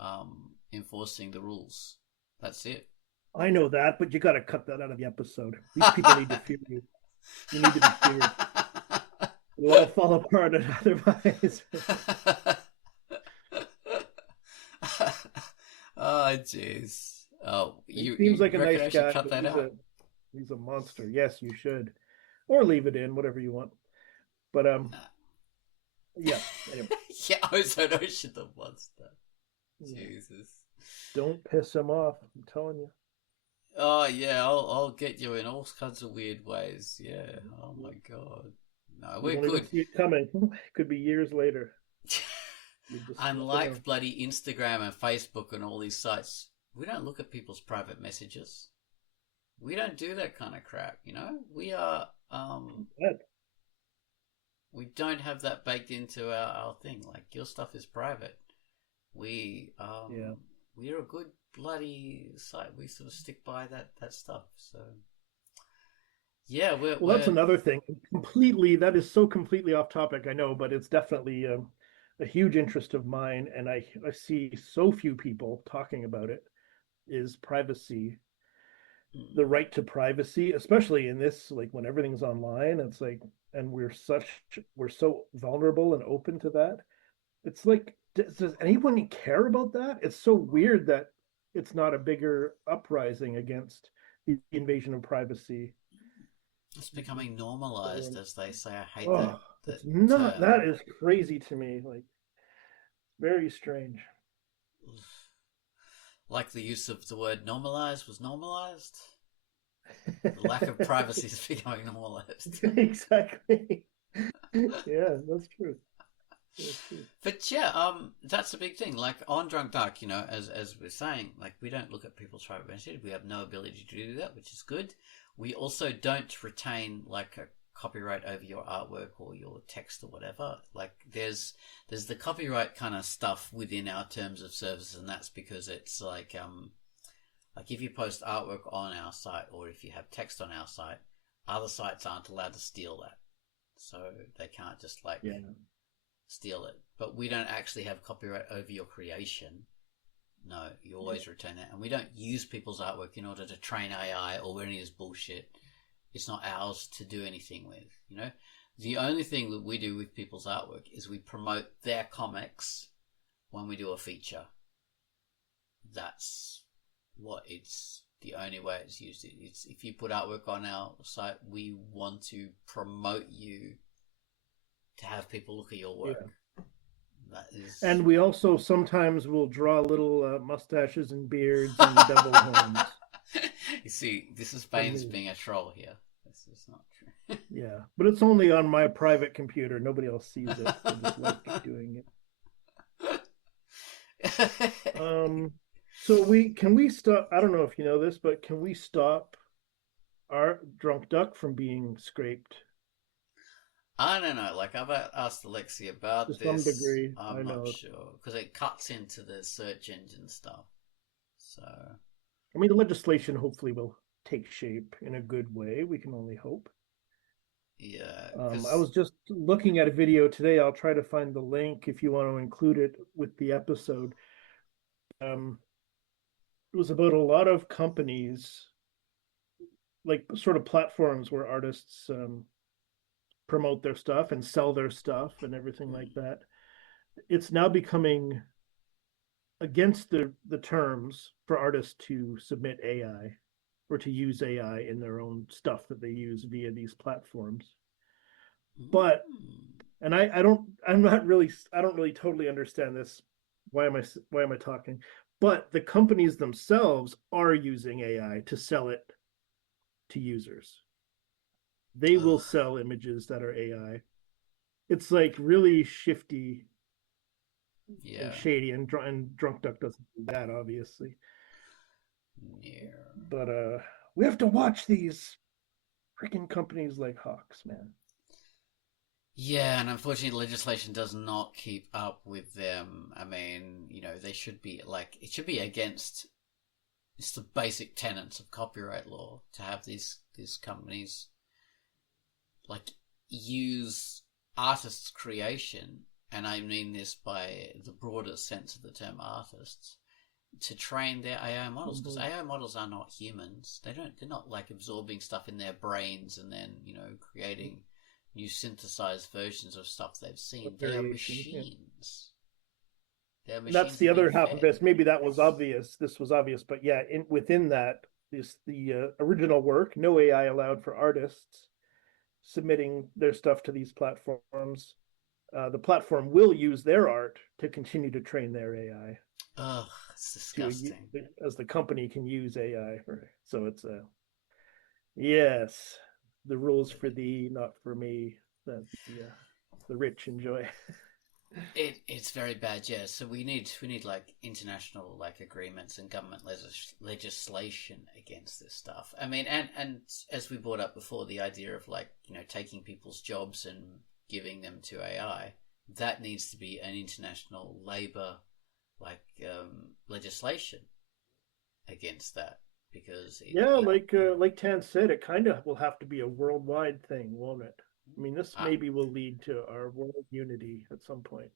enforcing the rules. That's it. I know that, but you got to cut that out of the episode. These people need to fear you. You need to be feared. It'll all fall apart otherwise. Oh, jeez. Oh, He you seems like a reckon nice I should guy, cut but that out? he's a monster. Yes, you should, or leave it in, whatever you want. But yeah. Anyway, Yeah, ozone ocean the monster. yeah. Jesus. Don't piss him off. I'm telling you. Oh yeah, I'll get you in all kinds of weird ways. Yeah. Oh my god. No, You we're won't even good. see it coming. Could be years later. You just never know. Unlike bloody Instagram and Facebook and all these sites, we don't look at people's private messages. We don't do that kind of crap, you know? We are Good. we don't have that baked into our thing. Like, your stuff is private. We Yeah. we're a good bloody site. We sort of stick by that stuff. So yeah, Well, that's another thing. That is so completely off topic, I know, but it's definitely a huge interest of mine, and I see so few people talking about it. Is privacy, the right to privacy, especially in this, like when everything's online. It's like, and we're so vulnerable and open to that. It's like, does anyone care about that? It's so weird that it's not a bigger uprising against the invasion of privacy. it's becoming normalized, as they say. I hate Oh, that it's not. term. That is crazy to me. Like, very strange. Like the use of the word normalized was normalized. The lack of privacy is becoming normalized. Exactly. Yeah, that's true. That's true. But yeah, that's a big thing. Like on Drunk Dark, you know, as we're saying, like, we don't look at people's private messages. We have no ability to do that, which is good. We also don't retain like a copyright over your artwork or your text or whatever. Like, there's the copyright kind of stuff within our terms of service, and that's because it's like if you post artwork on our site or if you have text on our site, other sites aren't allowed to steal that, so they can't just like Yeah. steal it. But we don't actually have copyright over your creation. No, you always retain it. And we don't use people's artwork in order to train AI or any of this bullshit. It's not ours to do anything with, you know? The only thing that we do with people's artwork is we promote their comics when we do a feature. That's what it's the only way it's used. It's if you put artwork on our site, we want to promote you to have people look at your work. Yeah. That is, And we also sometimes will draw little mustaches and beards and devil horns. You see, this is Baines being a troll here. This is not true. Yeah, but it's only on my private computer. Nobody else sees it. I just like doing it. So can we stop? I don't know if you know this, but can we stop our Drunkduck from being scraped? I don't know. Like I've asked Alexi about To this. some degree, I'm I not know. sure because it cuts into the search engine stuff. So I mean, the legislation hopefully will take shape in a good way. We can only hope. yeah, I was just looking at a video today. I'll try to find the link if you want to include it with the episode. It was about a lot of companies, like sort of platforms where artists promote their stuff and sell their stuff and everything like that. It's now becoming against the terms for artists to submit AI or to use AI in their own stuff that they use via these platforms. But and I don't really totally understand this. Why am I talking? But the companies themselves are using AI to sell it to users. They will sell images that are AI. It's like really shifty and shady, and Drunkduck doesn't do that, obviously. Yeah. But we have to watch these freaking companies like hawks, man. Yeah, and unfortunately, legislation does not keep up with them. I mean, they should be it should be against. It's the basic tenets of copyright law to have these companies use artists' creation, and I mean this by the broader sense of the term artists, to train their AI models, because AI models are not humans. They're not absorbing stuff in their brains and then creating new synthesized versions of stuff they've seen. They are machines. Yeah. That's the other half of this. Maybe that was obvious. This was obvious, but yeah, within that is the original work. No AI allowed for artists submitting their stuff to these platforms. The platform will use their art to continue to train their AI. Ugh, it's disgusting. As the company can use AI, so it's yes, the rules for thee, not for me. That the rich enjoy. It's very bad, yeah. So we need international agreements and government legislation against this stuff. I mean, and as we brought up before, the idea of taking people's jobs and giving them to AI, that needs to be an international labor legislation against that, because like Tan said, it kind of will have to be a worldwide thing, won't it? I mean, this maybe will lead to our world unity at some point.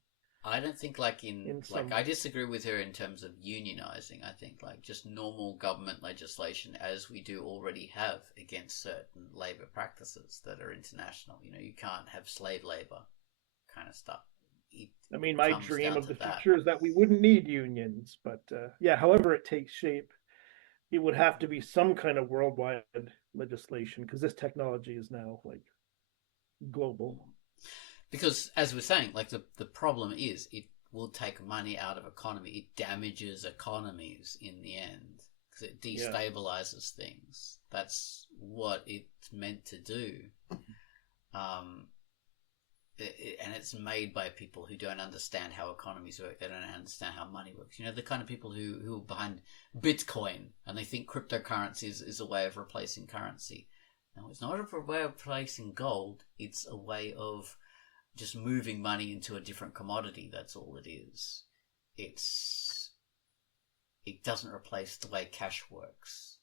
I don't think I disagree with her in terms of unionizing. I think just normal government legislation, as we do already have against certain labor practices that are international. You can't have slave labor kind of stuff. I mean, my dream of the future is that we wouldn't need unions, but yeah, however it takes shape, it would have to be some kind of worldwide legislation, because this technology is now global. Because as we're saying, the problem is it will take money out of economy. It damages economies in the end because it destabilizes things. That's what it's meant to do. And it's made by people who don't understand how economies work. They don't understand how money works. The kind of people who are behind Bitcoin, and they think cryptocurrency is a way of replacing currency. No, it's not a way of replacing gold. It's a way of just moving money into a different commodity. That's all it is. It doesn't replace the way cash works.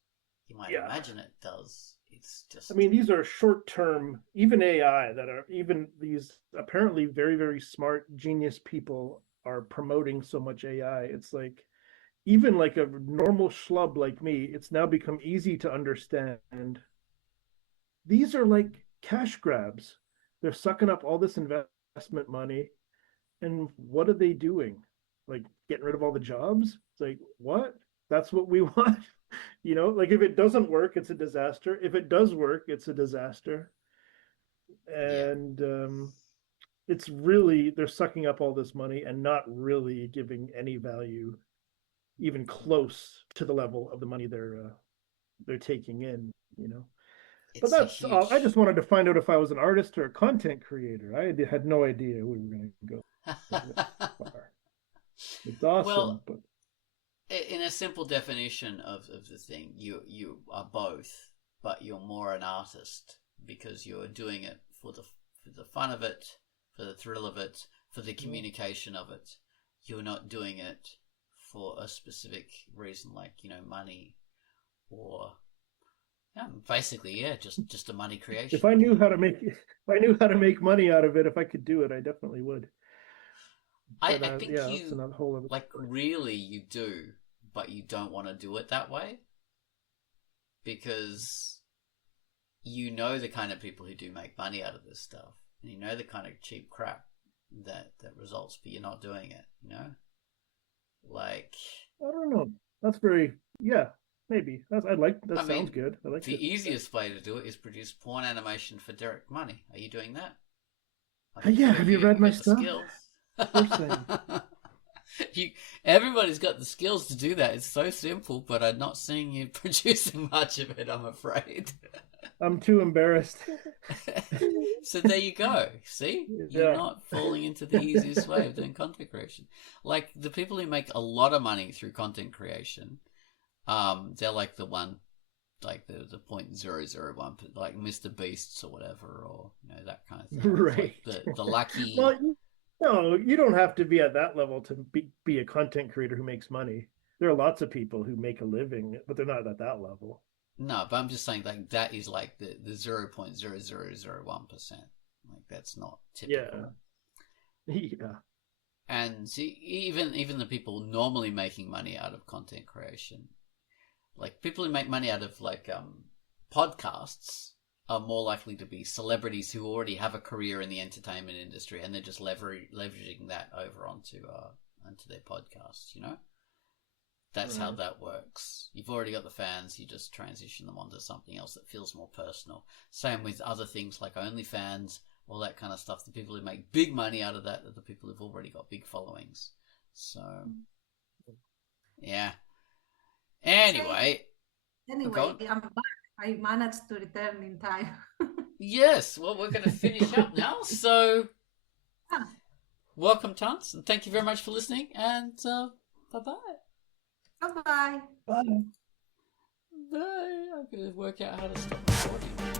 You might imagine it does. It's just, I mean, these are short-term, even AI that are, even these apparently very, very smart genius people are promoting so much AI. It's even a normal schlub like me, it's now become easy to understand. These are cash grabs. they're sucking up all this investment money, and what are they doing? Like getting rid of all the jobs? It's like, what? That's what we want? Like if it doesn't work, it's a disaster. If it does work, it's a disaster. Yeah. And it's really, they're sucking up all this money and not really giving any value even close to the level of the money they're taking in. But It's a that's all. I huge. just wanted to find out if I was an artist or a content creator. I had no idea we were going to go this far. It's awesome, Well, but in a simple definition of the thing, you are both, but you're more an artist because you're doing it for the fun of it, for the thrill of it, for the communication of it. You're not doing it for a specific reason, like money, or basically, just a money creation. if I knew how to make money out of it, if I could do it, I definitely would. I But, think yeah, that's you another whole other like story. really you do, but you don't want to do it that way because you know the kind of people who do make money out of this stuff, and you know the kind of cheap crap that results, but you're not doing it. Like I don't know. That's maybe. That sounds good. I like the it. easiest way to do it is produce porn animation for direct money. Are you doing that? Yeah, have you read my got the stuff? skills. Of course I am. Everybody's got the skills to do that. It's so simple, but I'm not seeing you producing much of it, I'm afraid. I'm too embarrassed. So there you go. See? You're Yeah. not falling into the easiest way of doing content creation. Like the people who make a lot of money through content creation, they're like the one, like the 0.001, like Mr. Beasts or whatever, or that kind of thing. Right. Like the lucky. Well, no, you don't have to be at that level to be a content creator who makes money. There are lots of people who make a living, but they're not at that level. No, but I'm just saying like that is like the 0.0001%. Like that's not typical. Yeah. And see, even the people normally making money out of content creation, like people who make money out of like podcasts, are more likely to be celebrities who already have a career in the entertainment industry, and they're just leveraging that over onto their podcasts. That's how that works. You've already got the fans, you just transition them onto something else that feels more personal. Same with other things like OnlyFans, all that kind of stuff. The people who make big money out of that are the people who've already got big followings. So, yeah. Anyway, I'm back. I managed to return in time. yes, well, we're going to finish up now. So, welcome, Tons, and thank you very much for listening, and bye-bye. Bye-bye. Bye. Bye. I'm going to work out how to stop recording.